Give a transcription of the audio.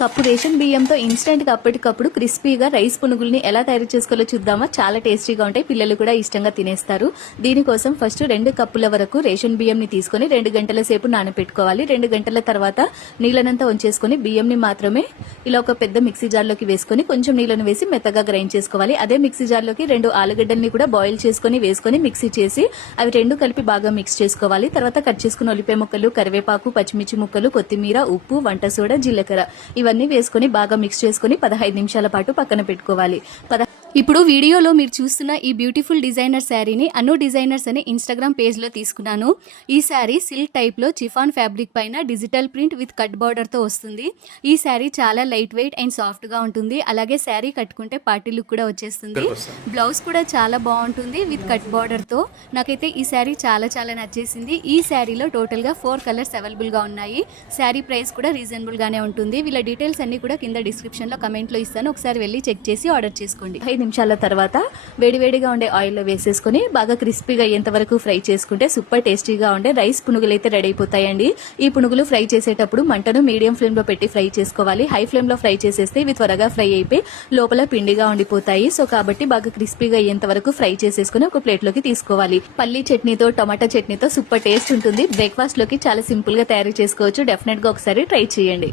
Cup ration బియ్యంతో ఇన్స్టెంట్గా అప్పటికప్పుడు క్రిస్పీగా రైస్ పునుగుల్ని ఎలా తయారు చేసుకోవాలో చూద్దామా. చాలా టేస్టీగా ఉంటాయి, పిల్లలు కూడా ఇష్టంగా తినేస్తారు. దీనికోసం ఫస్ట్ 2 కప్పుల వరకు రేషన్ బియ్యంని తీసుకొని 2 గంటల సేపు నానబెట్టుకోవాలి. 2 గంటల తర్వాత నీళ్ళనంతా ఉంచేసుకొని బియ్యంని మాత్రమే ఇలా ఒక పెద్ద మిక్సీ జార్లోకి వేసుకొని కొంచెం నీళ్ళను వేసి మెత్తగా గ్రైండ్ చేసుకోవాలి. అదే మిక్సీ జార్లోకి 2 ఆలుగడ్డల్ని కూడా బాయిల్ చేసుకొని వేసుకొని మిక్సీ చేసి అవి 2 కలిపి బాగా మిక్స్ చేసుకోవాలి. తర్వాత కట్ చేసుకున్న ఉల్లిపాయ ముక్కలు, కరివేపాకు, పచ్చిమిర్చి ముక్కలు, కొత్తిమీర, ఉప్పు, వంట సోడా, జీలకర్ర ఇవన్నీ వేసుకొని బాగా మిక్స్ చేసుకొని 15 నిమిషాల పాటు పక్కన పెట్టుకోవాలి. ఇప్పుడు వీడియోలో మీరు చూస్తున్న ఈ బ్యూటిఫుల్ డిజైనర్ శారీని అను డిజైనర్స్ అనే ఇన్స్టాగ్రామ్ పేజ్లో తీసుకున్నాను. ఈ శారీ సిల్క్ టైప్లో చిఫాన్ ఫ్యాబ్రిక్ పైన డిజిటల్ ప్రింట్ విత్ కట్ బార్డర్తో వస్తుంది. ఈ శారీ చాలా లైట్ వెయిట్ అండ్ సాఫ్ట్గా ఉంటుంది. అలాగే శారీ కట్టుకుంటే పార్టీ లుక్ కూడా వచ్చేస్తుంది. బ్లౌజ్ కూడా చాలా బాగుంటుంది విత్ కట్ బార్డర్తో. నాకైతే ఈ శారీ చాలా నచ్చేసింది. ఈ శారీలో టోటల్గా 4 కలర్స్ అవైలబుల్గా ఉన్నాయి. శారీ ప్రైస్ కూడా రీజనబుల్గానే ఉంటుంది. వీళ్ళ డీటెయిల్స్ అన్ని కూడా కింద డిస్క్రిప్షన్లో కమెంట్లో ఇస్తాను, ఒకసారి వెళ్ళి చెక్ చేసి ఆర్డర్ చేసుకోండి. 5 నిమిషాల తర్వాత వేడివేడిగా ఉండే ఆయిల్లో వేసేసుకొని బాగా క్రిస్పీగా అయ్యేంత వరకు ఫ్రై చేసుకుంటే సూపర్ టేస్టీగా ఉండే రైస్ పునుగులు అయితే రెడీ అయిపోతాయండి. ఈ పునుగులు ఫ్రై చేసేటప్పుడు మంటను మీడియం ఫ్లేమ్లో పెట్టి ఫ్రై చేసుకోవాలి. హై ఫ్లేమ్లో ఫ్రై చేసేస్తే ఇవి త్వరగా ఫ్రై అయిపోయి లోపల పిండిగా ఉండిపోతాయి. సో కాబట్టి బాగా క్రిస్పీగా అయ్యేంత వరకు ఫ్రై చేసేసుకుని ఒక ప్లేట్లోకి తీసుకోవాలి. పల్లీ చట్నీతో, టమాటా చట్నీతో సూపర్ టేస్ట్ ఉంటుంది. బ్రేక్ఫాస్ట్ లోకి చాలా సింపుల్ గా తయారు చేసుకోవచ్చు. డెఫినెట్ గా ఒకసారి ట్రై చేయండి.